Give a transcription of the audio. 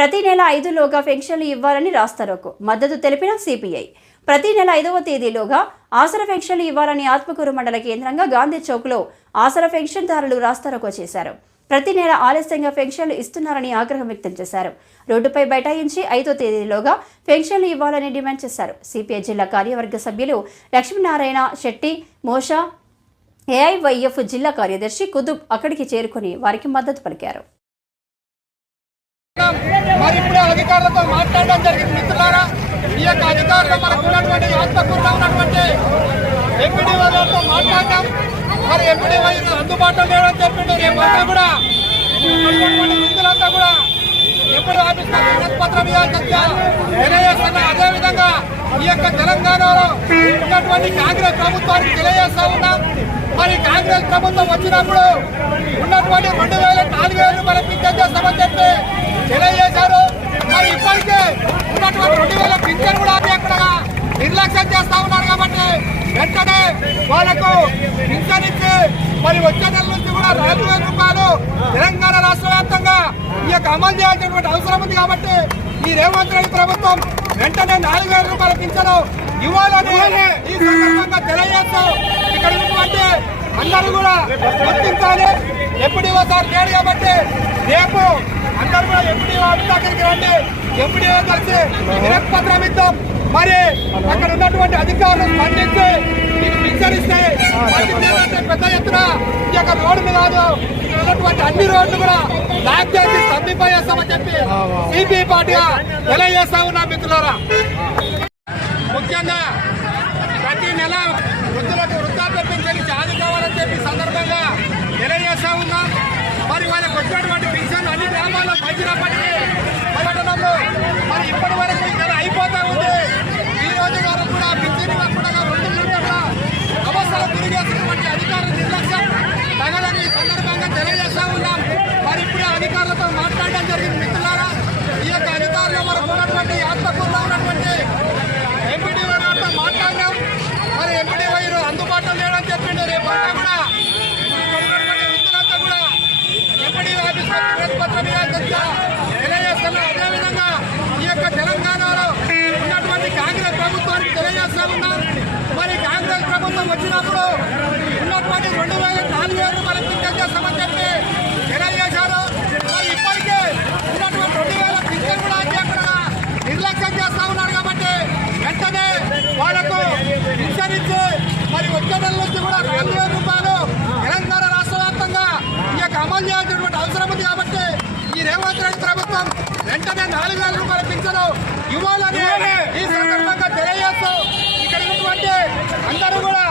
ప్రతి నెల 5లోగా పెన్షన్లు ఇవ్వాలని రాస్తారోకో మద్దతు తెలిపిన సిపిఐ. ప్రతి నెల 5వ తేదీలోగా ఆసరా పెన్షన్లు ఇవ్వాలని ఆత్మకూరు మండల కేంద్రంగా గాంధీ చౌక్లో ఆసరా పెన్షన్దారులు రాస్తారోకో చేశారు. ప్రతి నెల ఆలస్యంగా పెన్షన్లు ఇస్తున్నారని ఆగ్రహం వ్యక్తం చేశారు. రోడ్డుపై బైఠాయించి 5వ తేదీలోగా పెన్షన్లు ఇవ్వాలని డిమాండ్ చేశారు. సిపిఐ జిల్లా కార్యవర్గ సభ్యులు లక్ష్మీనారాయణ శెట్టి, మోషా, ఏఐవైఎఫ్ జిల్లా కార్యదర్శి కుతుబ్ అక్కడికి చేరుకుని వారికి మద్దతు పలికారు. మరి ఇప్పుడు అధికారులతో మాట్లాడడం జరిగింది. మిత్రులారా, ఈ యొక్క అధికారులు మనకు ఉన్నటువంటి ఆత్మకూరులో ఉన్నటువంటి ఎంపీడీఓలతో మాట్లాడడం, మరి ఎంపీడీఓ అందుబాటులో లేదని చెప్పిండు. రేపంతా కూడా నిధులంతా కూడా ఎప్పుడు ఆఫీస్ పత్రం తెలియజేస్తున్నా. అదేవిధంగా ఈ యొక్క తెలంగాణలో ఉన్నటువంటి కాంగ్రెస్ ప్రభుత్వానికి తెలియజేస్తా ఉన్నాం. మరి కాంగ్రెస్ ప్రభుత్వం వచ్చినప్పుడు ఉన్నటువంటి 2,000-4,000 రూపాయల పింఛన్ చేస్తామని చెప్పి తెలియజేశారు. మరి ఇప్పటికే ఉన్నటువంటి 2,000 పింఛన్ కూడా అక్కడ నిర్లక్ష్యం చేస్తా ఉన్నారు. కాబట్టి వెంటనే వాళ్లకు పింఛన్ ఇచ్చి మరి వచ్చే నెల నుంచి కూడా 4,000 రూపాయలు తెలంగాణ రాష్ట్ర వ్యాప్తంగా ఈ యొక్క అమలు చేయాల్సినటువంటి అవసరం ఉంది. కాబట్టి ఈ రేవంత్ రెడ్డి ప్రభుత్వం వెంటనే 4,000 రూపాయల పింఛను ఇవ్వాలని ఈ సందర్భంగా తెలియజేస్తూ ఇక్కడ ఉన్నటువంటి అందరూ కూడా వర్తించాలి. ఎంపీడీఓ సార్ లేడు కాబట్టి రేపు అందరూ కూడా ఎంపీడీఓ దగ్గరికి రండి. ఎంపీడీఓ కలిసి వినతి పత్రం ఇద్దాం. మరి అక్కడ ఉన్నటువంటి అధికారులు స్పందించి మీకు పింఛన్ ఇస్తే పెద్ద ఎత్తున ఈ యొక్క రోడ్డు మీద ఉన్నటువంటి అన్ని రోడ్లు కూడా బ్లాక్ చేసి స్తంభింపజేస్తామని చెప్పి సిపిఐ పార్టీగా తెలియజేస్తా ఉన్నాం. మిత్రులారా, ముఖ్యంగా ప్రతి నెల వృద్ధులకు వృద్ధాప్య పింఛన్ ఆదుకోవాలని చెప్పి సందర్భంగా తెలియజేస్తా ఉన్నాం. మరి వాళ్ళకి వచ్చినటువంటి పింఛన్ అన్ని గ్రామాల్లో పంచినప్పటికీ పట్టణంలో మరి ఇప్పటి వరకు నెల అయిపోతా ఉంది. ఈ రోజు వరకు కూడా పింఛన్ ఇవ్వకుండా అవసరం గురి చేసినటువంటి అధికారుల నిర్లక్ష్యం తగదని ఈ సందర్భంగా తెలియజేస్తా ఉన్నాం. మరి ఇప్పుడే అధికారులతో మాట్లాడడం జరిగింది. మిత్రులారా, ఈ యొక్క అధికారులు మనకు ఉన్నటువంటి ఆత్మకూరులో ఉన్నటువంటి ఎంపీడీఓతో మాట్లాడినాం. మరి ఎంపీడీఓ అందుబాటులో లేడని చెప్పిండు. రేపు కూడా వృద్ధులంతా కూడా ఎంపీడీఓ ఆఫీస్ పత్రం తెలియజేస్తున్నాం. అదేవిధంగా ఈ యొక్క తెలంగాణలో ఉన్నటువంటి కాంగ్రెస్ ప్రభుత్వానికి తెలియజేస్తా ఉన్నాం. మరి కాంగ్రెస్ ప్రభుత్వం వచ్చినప్పుడు ఉన్నటువంటి 2,000-4,000 రూపాయల పింఛన్ చేస్తామని చెప్పి తెలియజేశారు. మరి ఇప్పటికే ఉన్నటువంటి 2,000 పింఛన్ కూడా అక్కడ నిర్లక్ష్యం చేస్తా ఉన్నారు. కాబట్టి వెంటనే వాళ్లకు పింఛన్ ఇచ్చి మరి వచ్చే నెల నుంచి కూడా 4,000 రూపాయలు తెలంగాణ రాష్ట్ర వ్యాప్తంగా ఈ యొక్క అమలు చేయాల్సినటువంటి అవసరం ఉంది. కాబట్టి ఈ రేవంత్ రెడ్డి ప్రభుత్వం వెంటనే 4,000 రూపాయల పింఛను ఇవ్వాలని ఈ సందర్భంగా తెలియజేస్తూ ఇక్కడ ఉన్నటువంటి అందరూ కూడా